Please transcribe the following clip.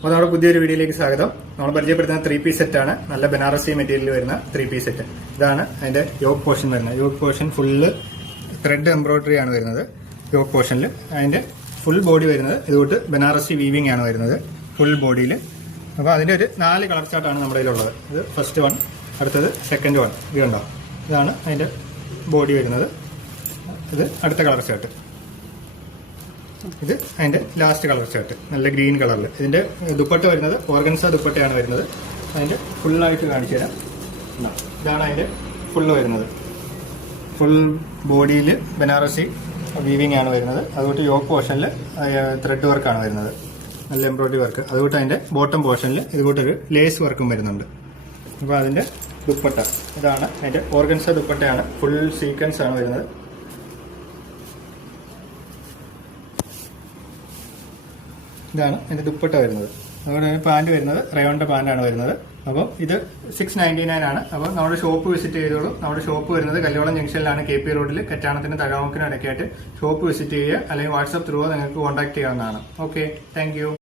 അപ്പോൾ നമ്മുടെ പുതിയൊരു വീഡിയോയിലേക്ക് സ്വാഗതം. നമ്മൾ പരിചയപ്പെടുത്തുന്ന 3-piece സെറ്റാണ്. നല്ല ബനാറസി മെറ്റീരിയൽ വരുന്ന 3-piece സെറ്റ്. ഇതാണ് അതിന്റെ യോക്ക് പോർഷൻ വരുന്നത്. Yoke portion full thread embroidery ആണ് വരുന്നത്. യോക്ക് പോർഷനിൽ അതിന്റെ ഫുൾ ബോഡി വരുന്നത് ഇതുകൊണ്ട് ബനാറസി വീവിംഗ് ആണ് വരുന്നത് ഫുൾ ബോഡിയിൽ. അപ്പോൾ അതിന്റെ ഒരു 4 കളർ ചാർട്ടാണ് നമ്മുടെ കയ്യിലുള്ളത്. ഇത് ഫസ്റ്റ് വൺ, അടുത്തത് സെക്കൻഡ് വൺ. ഇത് കണ്ടോ, ഇതാണ് അതിന്റെ ബോഡി വരുന്നത്. ഇത് അടുത്ത കളർ ചാർട്ട്. ഇത് അതിന്റെ ലാസ്റ്റ് കളർ ചാർട്ട്, നല്ല ഗ്രീൻ കളറിൽ. ഇതിന്റെ ദുപ്പട്ട വരുന്നത് ഓർഗൻസ ദുപ്പട്ടയാണ് വരുന്നത്. അതിന്റെ ഫുള്ളായിട്ട് കാണിച്ചു തരാം. ഇതാണ് അതിന്റെ ഫുള്ള് വരുന്നത്. ഫുൾ ബോഡിയിൽ ബനാറസി വീവിംഗ് ആണ് വരുന്നത്. അതുകൊണ്ട് യോക്ക് പോർഷനിൽ ത്രെഡ് വർക്കാണ് വരുന്നത്, നല്ല എംബ്രോയിഡറി വർക്ക്. അതുകൊണ്ട് അതിന്റെ ബോട്ടം പോർഷനിൽ ഇതുകൂട്ടൊരു ലേസ് വർക്കും വരുന്നുണ്ട്. അപ്പോൾ അതിന്റെ ദുപ്പട്ട ഇതാണ്. അതിന്റെ ഓർഗൻസ ദുപ്പട്ടയാണ്, ഫുൾ സീക്വൻസ് ആണ് വരുന്നത്. ഇതാണ് ഇതിന്റെ ദുപ്പട്ട വരുന്നത്. അതുകൊണ്ട് പാന്റ് വരുന്നത് റയോണിന്റെ പാന്റാണ് വരുന്നത്. അപ്പോൾ ഇത് 699 ആണ്. അപ്പോൾ നമ്മുടെ ഷോപ്പ് വിസിറ്റ് ചെയ്തോളൂ. നമ്മുടെ ഷോപ്പ് വരുന്നത് കല്യോളം ജംഗ്ഷനിലാണ്, KP റോഡിൽ, കറ്റാണത്തിന് തഴാമുക്കിനും ഇടയ്ക്കായിട്ട്. ഷോപ്പ് വിസിറ്റ് ചെയ്യുക, അല്ലെങ്കിൽ വാട്സ്ആപ്പ് ത്രൂ നിങ്ങൾക്ക് കോൺടാക്ട് ചെയ്യാവുന്നതാണ്. Okay, thank you.